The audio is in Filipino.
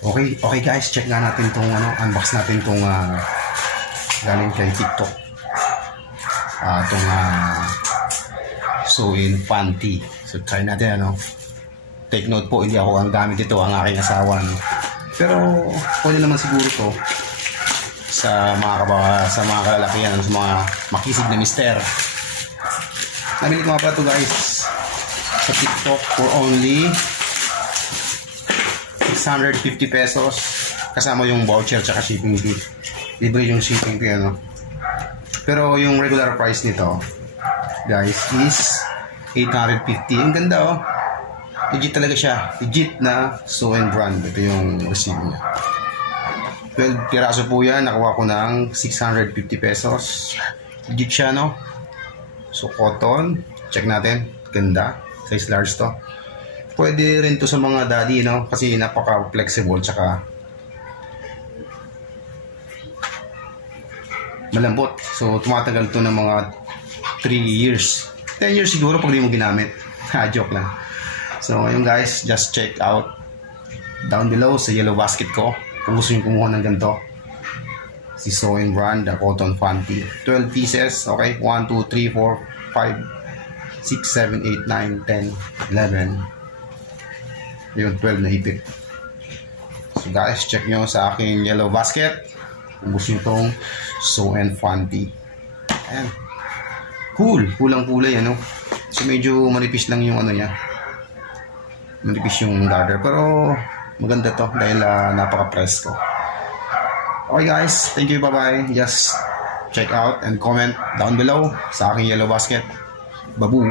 Okay guys, check nga natin tong unbox natin tong galing kay TikTok. Tong Sew-in panty. So try natin Take note po, hindi ako ang gamit ito, ang aking asawa Pero pwede naman siguro to sa mga kalalakihan, sa mga makisig na mister. Nabili ko nga pala ito guys sa TikTok for only 650 pesos kasama yung voucher tsaka shipping fee. Libre yung shipping fee Pero yung regular price nito guys is 850. Ang ganda legit talaga siya, legit na Sew-in brand. Ito yung receipt niya. 12 piraso po yan, nakuha ko ng 650 pesos. Legit siya So cotton, check natin, ganda, size large to. Pwede rin to sa mga daddy kasi napaka flexible tsaka malambot. So tumatagal to ng mga 3 years 10 years siguro pag di mo ginamit. Joke lang. So ayun guys, just check out down below sa yellow basket ko kung gusto nyo kumuha ng ganito. Si Sew-in brand, the cotton panty. 12 pieces, okay? 1, 2, 3, 4, 5, 6, 7, 8, 9, 10, 11. Yun, 12 na ipit. So guys, check nyo sa aking yellow basket kung gusto nyo itong Sew-in panty. Ayan. Cool. Kulang kulay, So medyo manipis lang yung niya. Manipis yung garter. Pero maganda to dahil napaka-presko. Okay guys, thank you, bye-bye. Just check out and comment down below sa aking yellow basket. Babu!